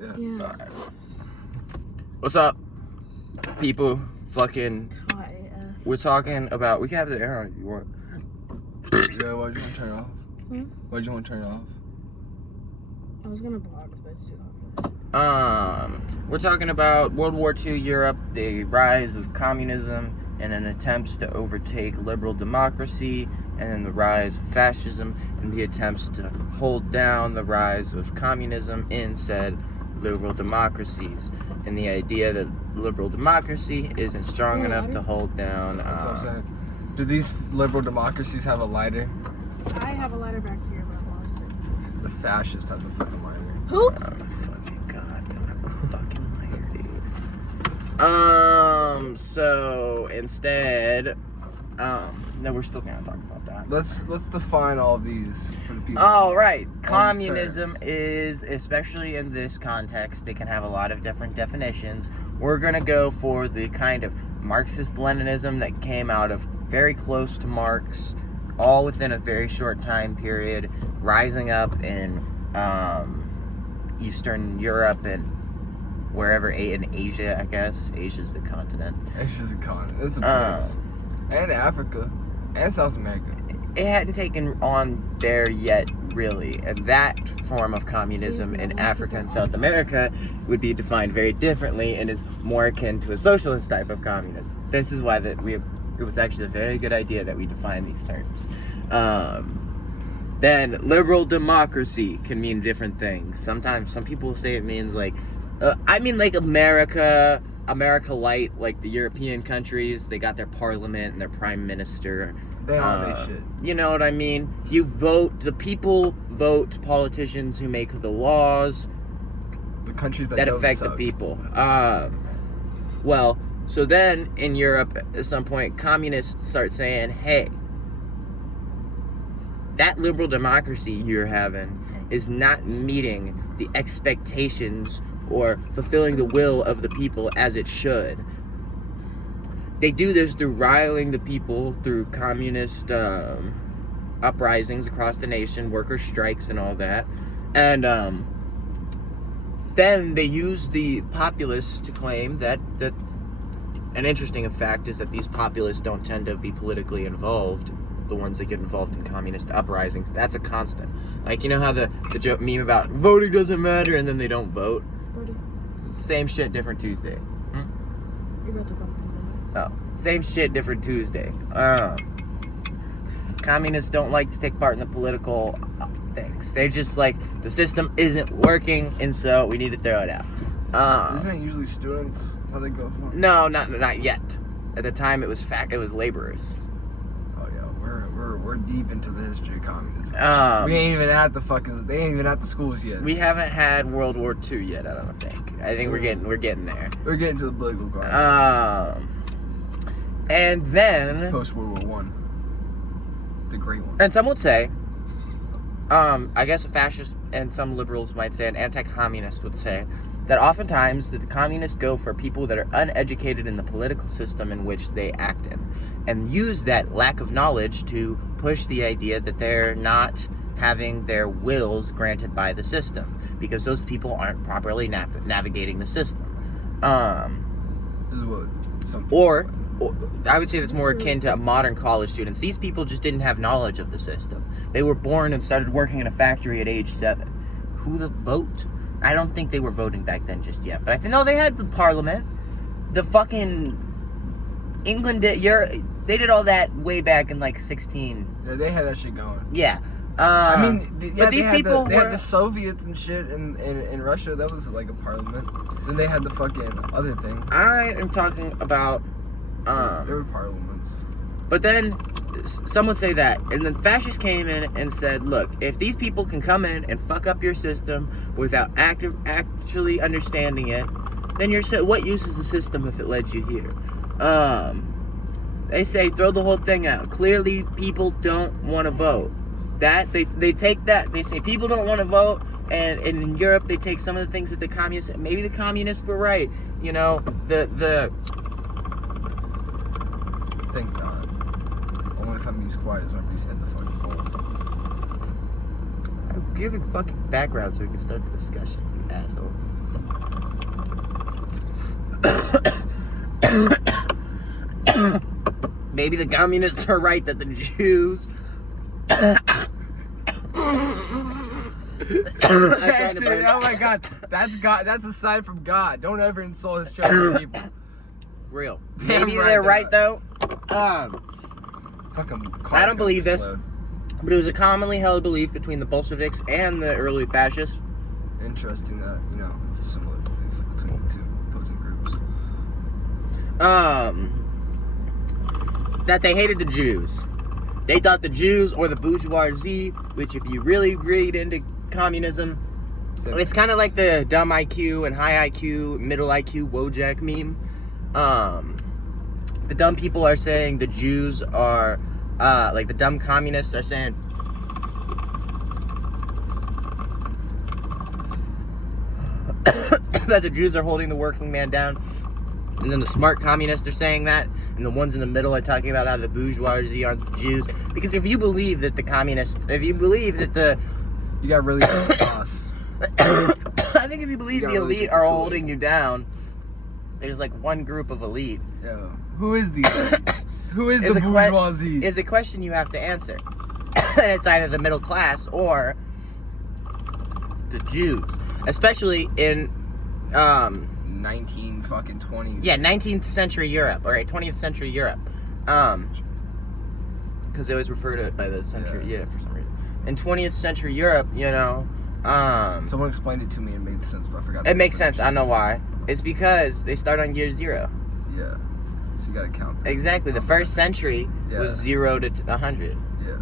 Yeah. Alright. What's up, people? Fucking. We're talking about. We can have the air on if you want. Yeah, why'd you want to turn it off? Why'd you want to turn it off? I was gonna box, but it's too hot. We're talking about World War II Europe, the rise of communism, and an attempts to overtake liberal democracy, and then the rise of fascism, and the attempts to hold down the rise of communism in said liberal democracies, and the idea that liberal democracy isn't strong enough to hold down. That's what I'm saying. Do these liberal democracies have a lighter? I have a lighter back here, but I lost it. The fascist has a fucking lighter. Who? Oh fucking god, don't have a fucking lighter, dude. So instead, no, we're still gonna talk about that. Let's define all of these for the people. Oh, right. Communism is, especially in this context, they can have a lot of different definitions. We're gonna go for the kind of Marxist-Leninism that came out of very close to Marx, all within a very short time period, rising up in Eastern Europe and wherever in Asia, I guess. Asia's the continent. Asia's a continent. It's a place. And Africa. And South America. It hadn't taken on there yet, really. And that form of communism in Africa and South America would be defined very differently and is more akin to a socialist type of communism. This is why it was actually a very good idea that we define these terms. Then liberal democracy can mean different things. Sometimes some people say it means like America light, like the European countries. They got their parliament and their prime minister. They all they shit. You know what I mean? You vote, the people vote politicians who make the laws. The countries that affect the people. Well, so then in Europe at some point, communists start saying, hey, that liberal democracy you're having is not meeting the expectations or fulfilling the will of the people as it should. They do this through riling the people through communist uprisings across the nation, worker strikes and all that. And then they use the populists to claim that an interesting fact is that these populists don't tend to be politically involved. The ones that get involved in communist uprisings, that's a constant. Like, you know how the joke meme about voting doesn't matter and then they don't vote? It's the same shit, different Tuesday. Oh, same shit, different Tuesday. Communists don't like to take part in the political things. They just like, the system isn't working and so we need to throw it out. Isn't it usually students how they go for? No, not yet. At the time it was laborers. We're deep into the history of communism. We ain't even at they ain't even at the schools yet. We haven't had World War II yet, I don't think. I think we're getting there. We're getting to the political part. And then post World War I. The great one. And some would say, I guess a fascist and some liberals might say, an anti-communist would say, that oftentimes the communists go for people that are uneducated in the political system in which they act in, and use that lack of knowledge to push the idea that they're not having their wills granted by the system, because those people aren't properly navigating the system. This is what some or I would say that's more akin to modern college students. These people just didn't have knowledge of the system. They were born and started working in a factory at age 7. Who the vote? I don't think they were voting back then just yet. But I think, no, they had the parliament. The fucking England did, they did all that way back in like 16. Yeah, they had that shit going. Yeah. I mean, but these people they had the Soviets and shit in Russia. That was like a parliament. Then they had the fucking other thing. I am talking about there were parliaments. But then some would say that, and then fascists came in and said, look, if these people can come in and fuck up your system without actually understanding it, then what use is the system if it led you here? They say throw the whole thing out. Clearly people don't want to vote. That they take that, they say people don't want to vote, and in Europe they take some of the things that the communists, maybe the communists were right, you know, Thank God. Only time he's quiet is whenever he's hitting the fucking pole. I'm giving fucking background so we can start the discussion, you asshole. Maybe the communists are right that the Jews. Oh my God, that's God. That's a sign from God. Don't ever insult his chosen people. Real. Damn Maybe right they're they're right though. Fucking. I don't believe this, but it was a commonly held belief between the Bolsheviks and the early fascists. Interesting that it's a similar belief between the two opposing groups. That they hated the Jews. They thought the Jews or the bourgeoisie, which if you really read into communism, it's kind of like the dumb IQ and high IQ, middle IQ Wojak meme. The dumb people are saying the Jews are, like the dumb communists are saying that the Jews are holding the working man down. And then the smart communists are saying that, and the ones in the middle are talking about how the bourgeoisie aren't the Jews. Because if you believe that the communists, if you believe that the... You got really good boss. I think if you believe the elite are holding you down, there's like one group of elite. Yo, who is the elite? Who is the bourgeoisie? Is a question you have to answer. And it's either the middle class or the Jews. Especially in... 1920s. Yeah, 19th century Europe. All right, 20th century Europe. Because they always refer to it by the century. Yeah, for some reason. In 20th century Europe, someone explained it to me and it made sense, but I forgot. It makes sense. I know why. It's because they start on year 0. Yeah. So you gotta count that. Exactly. The first century was 0 to 100. Yeah.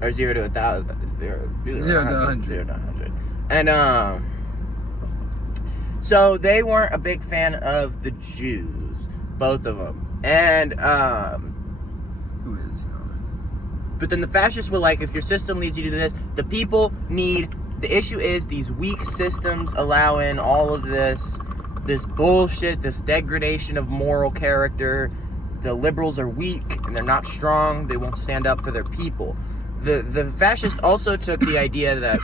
Or 0 to 1,000. 0 to 100. 0 to 100. And so they weren't a big fan of the Jews, both of them. And who is? But then the fascists were like, if your system leads you to this, the people need. The issue is these weak systems allow in all of this bullshit, this degradation of moral character. The liberals are weak and they're not strong. They won't stand up for their people. The fascists also took the idea that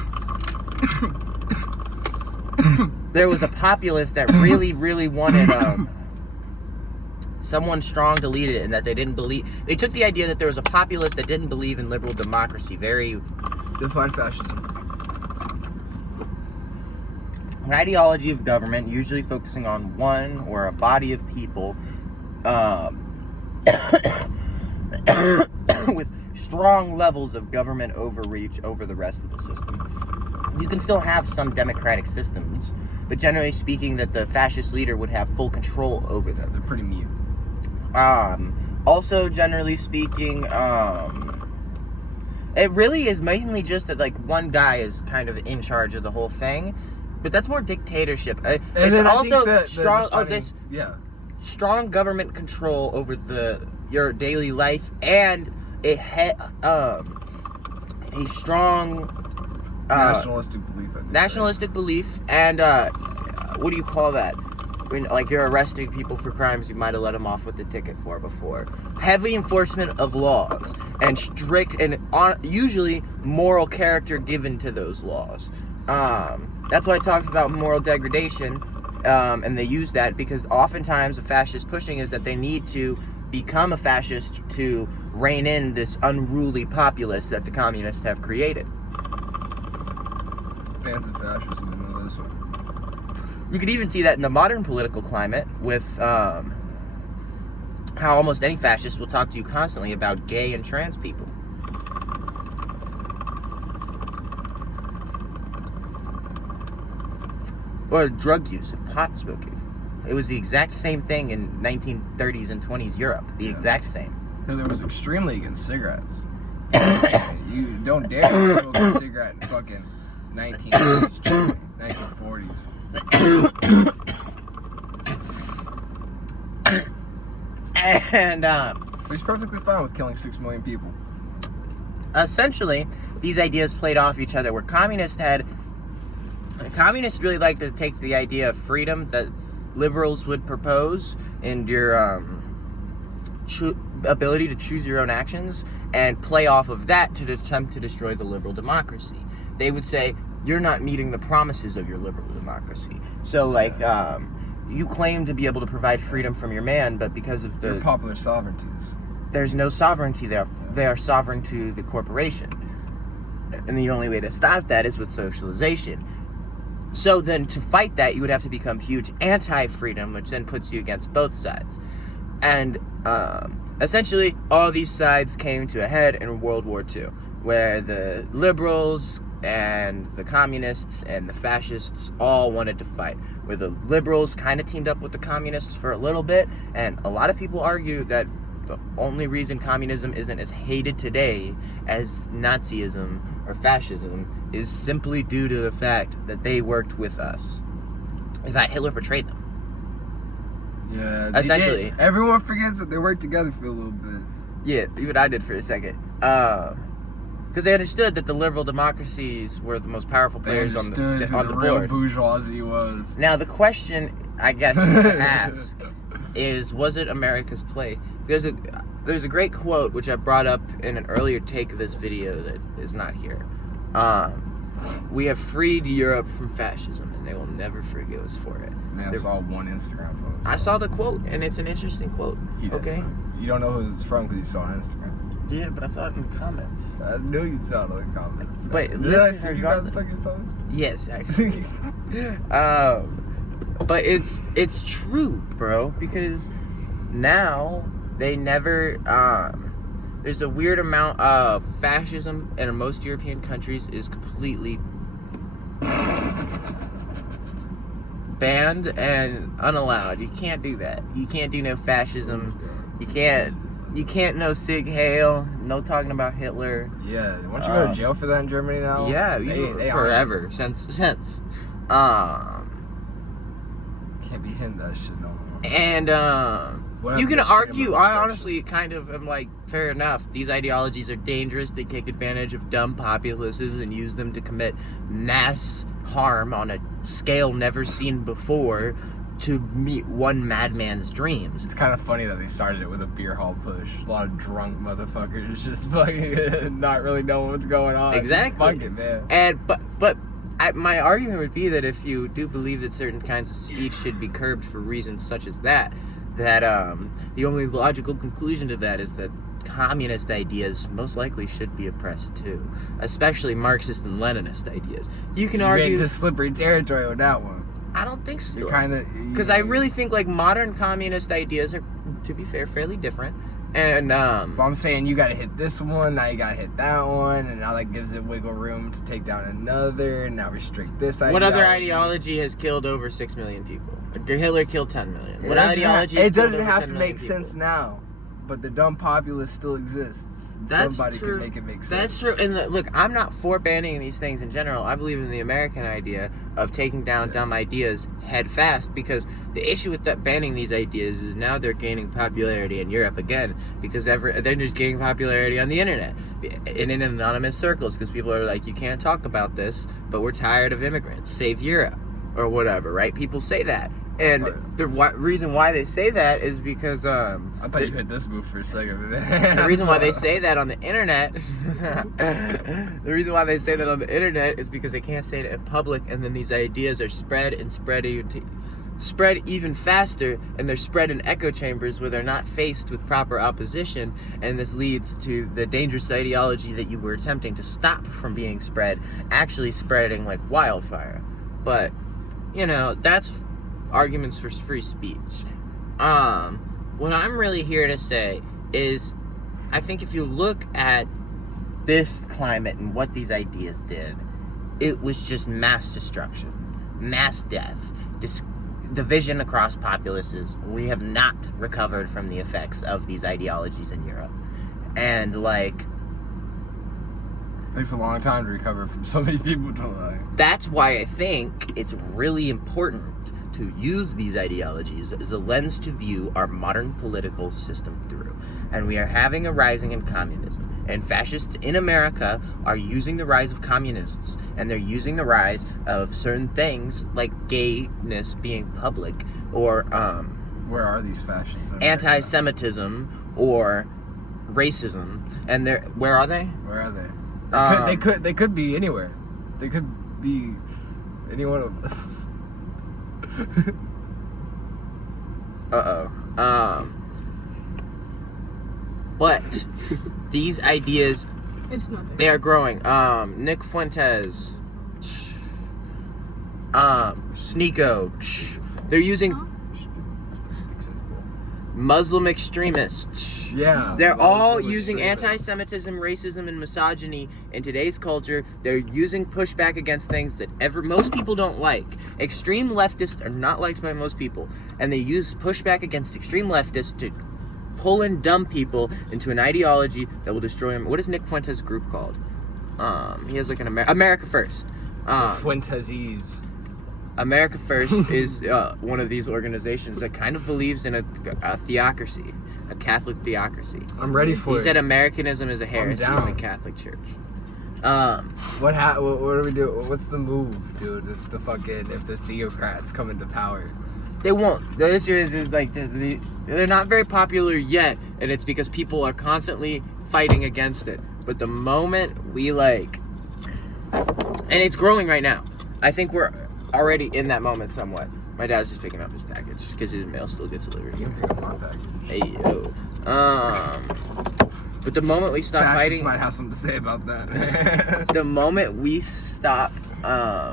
there was a populace that really, really wanted someone strong to lead it, and that they didn't believe. They took the idea that there was a populace that didn't believe in liberal democracy. Very. Define fascism. An ideology of government, usually focusing on one or a body of people, with strong levels of government overreach over the rest of the system. You can still have some democratic systems, but generally speaking, that the fascist leader would have full control over them. They're pretty mute. Also, generally speaking, it really is mainly just that, like, one guy is kind of in charge of the whole thing, but that's more dictatorship. It's also strong government control over your daily life, and a strong nationalistic belief. I think, nationalistic belief, and what do you call that? When, like, you're arresting people for crimes you might have let them off with the ticket for before. Heavy enforcement of laws and strict and usually moral character given to those laws. That's why I talked about moral degradation, and they use that because oftentimes a fascist pushing is that they need to become a fascist to rein in this unruly populace that the communists have created. Fans of fascism and all this one. You could even see that in the modern political climate with how almost any fascist will talk to you constantly about gay and trans people. Or drug use and pot smoking. It was the exact same thing in 1930s and 20s Europe. The exact same. No, there was extremely against cigarettes. You don't dare smoke a cigarette in fucking 1930s Germany, 1940s. And he's perfectly fine with killing 6 million people. Essentially, these ideas played off each other. Where communists really liked to take the idea of freedom that liberals would propose, and your ability to choose your own actions, and play off of that to attempt to destroy the liberal democracy. They would say, you're not meeting the promises of your liberal democracy. So, like, you claim to be able to provide freedom from your man, but because of They're popular sovereignties. there's no sovereignty there. They are sovereign to the corporation. And the only way to stop that is with socialization. So then to fight that, you would have to become huge anti-freedom, which then puts you against both sides. And essentially, all these sides came to a head in World War II, where the liberals and the communists and the fascists all wanted to fight, where the liberals kind of teamed up with the communists for a little bit, and a lot of people argue that the only reason communism isn't as hated today as Nazism or fascism is simply due to the fact that they worked with us. In fact, Hitler betrayed them. Yeah, Essentially. Everyone forgets that they worked together for a little bit. Yeah, even I did for a second. Because they understood that the liberal democracies were the most powerful They players on understood the who the real board. bourgeoisie was. Now, the question, I guess, to ask is, was it America's play? There's a great quote, which I brought up in an earlier take of this video that is not here. We have freed Europe from fascism, and they will never forgive us for it. Man, I saw one Instagram post. I saw the quote, and it's an interesting quote. Okay? You don't know who it's from because you saw it on Instagram. Yeah, but I saw it in the comments. I knew you saw it in the comments. But Did I listen, see you got the fucking post? Yes, actually. But it's true, bro, because now they never there's a weird amount of fascism in most European countries is completely banned and unallowed. You can't do that. You can't do no fascism. You can't no Sig Heil, no talking about Hitler. Yeah, won't you go to jail for that in Germany now? Yeah, they forever since. Can't be hitting that shit no more. And Whatever you can gets freedom argue. of I expression. honestly kind of am like, fair enough. These ideologies are dangerous. They take advantage of dumb populaces and use them to commit mass harm on a scale never seen before to meet one madman's dreams. It's kind of funny that they started it with a beer hall push. A lot of drunk motherfuckers just fucking not really knowing what's going on. Exactly. Fuck it, man. And but my argument would be that if you do believe that certain kinds of speech should be curbed for reasons such as that the only logical conclusion to that is that communist ideas most likely should be oppressed too, especially Marxist and Leninist ideas. You can argue into slippery territory with that one. I don't think so. You're kind of Because I really think like modern communist ideas are, to be fair, fairly different. And But I'm saying you gotta hit this one, now you gotta hit that one, and now that gives it wiggle room to take down another, and now restrict this ideology. what other ideology has killed over 6 million people? Hitler killed 10 million. What It ideology? It doesn't have to make sense now, but the dumb populace still exists. That's Somebody true. can make it make sense. That's true. And look, I'm not for banning these things in general. I believe in the American idea of taking down dumb ideas head fast, because the issue with that banning these ideas is now they're gaining popularity in Europe again, because they're just gaining popularity on the internet and in anonymous circles, because people are like, you can't talk about this, but we're tired of immigrants. Save Europe or whatever, right? People say that. And the reason why they say that is because I thought you hit this move for a second. the reason why they say that on the internet the reason why they say that on the internet is because they can't say it in public, and then these ideas are spread even faster, and they're spread in echo chambers where they're not faced with proper opposition, and this leads to the dangerous ideology that you were attempting to stop from being spread actually spreading like wildfire. But that's arguments for free speech. What I'm really here to say is, I think if you look at this climate and what these ideas did, it was just mass destruction, mass death, division across populaces. We have not recovered from the effects of these ideologies in Europe. And takes a long time to recover from so many people to that's why I think it's really important to use these ideologies as a lens to view our modern political system through. And we are having a rising in communism. And fascists in America are using the rise of communists, and they're using the rise of certain things like gayness being public, or where are these fascists? anti-Semitism or racism. And where are they? Where are they? They could be anywhere. They could be any one of us. But these ideas, It's nothing. they are growing. Nick Fuentes, Sneeko, they're using Muslim extremists. Yeah. They're all Muslim using extremists. anti-Semitism, racism, and misogyny in today's culture. They're using pushback against things that most people don't like. Extreme leftists are not liked by most people, and they use pushback against extreme leftists to pull in dumb people into an ideology that will destroy them. What is Nick Fuentes' group called? He has like an America First. Fuentesese. America First is one of these organizations that kind of believes in a theocracy, a Catholic theocracy. I'm ready for He it. said Americanism is a heresy in down. the Catholic Church. What do we do? What's the move, dude? If the theocrats come into power, They won't. The issue is like they're not very popular yet, and it's because people are constantly fighting against it. But the moment we and it's growing right now. I think we're already in that moment somewhat. My dad's just picking up his package because his mail still gets delivered. you can pick up my package. Hey yo. But the moment we stop Fascists fighting, might have something to say about that. the moment we stop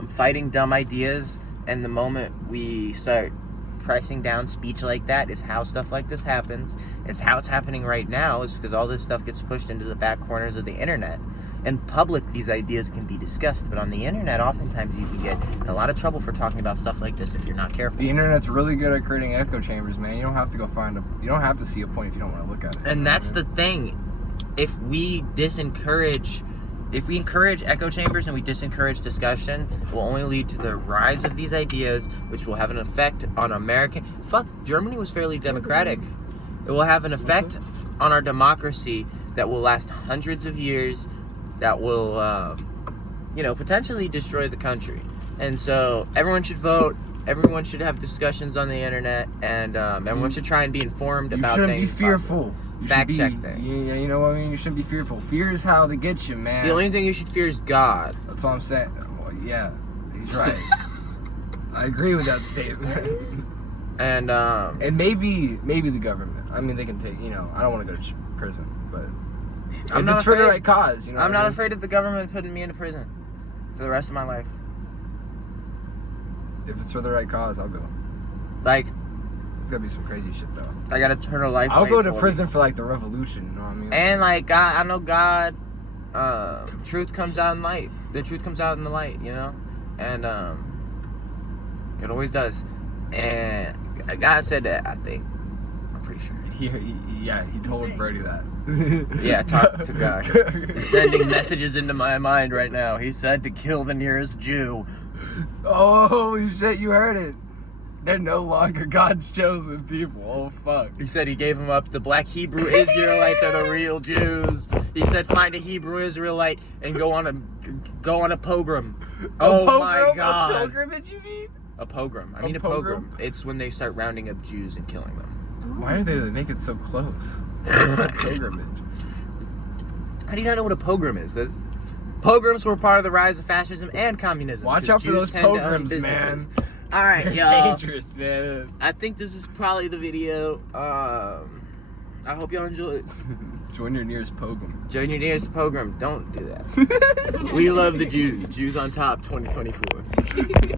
fighting dumb ideas, and the moment we start pressing down speech like that, is how stuff like this happens. It's how it's happening right now, is because all this stuff gets pushed into the back corners of the internet. In public, these ideas can be discussed, but on the internet, oftentimes you can get in a lot of trouble for talking about stuff like this if you're not careful. The internet's really good at creating echo chambers, man. You don't have to go you don't have to see a point if you don't want to look at it. And that's the thing. If we encourage echo chambers and we disencourage discussion, it will only lead to the rise of these ideas, which will have an effect on Germany was fairly democratic. It will have an effect on our democracy that will last hundreds of years, that will, potentially destroy the country. And so everyone should vote. Everyone should have discussions on the internet, and everyone should try and be informed about things. You shouldn't be fearful. You Fact should check things. Yeah, you know what I mean? You shouldn't be fearful. Fear is how they get you, man. The only thing you should fear is God. That's all I'm saying. Well, yeah, he's right. I agree with that statement. And maybe the government. I mean, they can take, I don't want to go to prison, but I'm if not it's for the afraid- right cause, I'm not afraid of the government putting me into prison for the rest of my life. If it's for the right cause, I'll go. Like, It's gotta be some crazy shit though. I got eternal life. I'll go to waiting for prison for like the revolution, you know what I mean? me. And like God, I know God. Truth comes out in light. The truth comes out in the light, and it always does. And God said that. I think. I'm pretty sure. He told Brody that. Yeah, talk to God. He's sending messages into my mind right now. He said to kill the nearest Jew. Oh, holy shit, you heard it. They're no longer God's chosen people. Oh, fuck. He said he gave them up. The black Hebrew Israelites are the real Jews. He said find a Hebrew Israelite and go on a pogrom. My God. A pilgrimage, you mean? A pogrom. A pogrom? It's when they start rounding up Jews and killing them. Why do they make it so close? A pilgrimage. How do you not know what a pogrom is? Pogroms were part of the rise of fascism and communism. Watch 'cause out for Jews those tend to own pogroms, businesses. man. All right, They're y'all. dangerous, man. I think this is probably the video. I hope y'all enjoy it. Join your nearest pogrom. Join your nearest pogrom. Don't do that. We love the Jews. Jews on top 2024.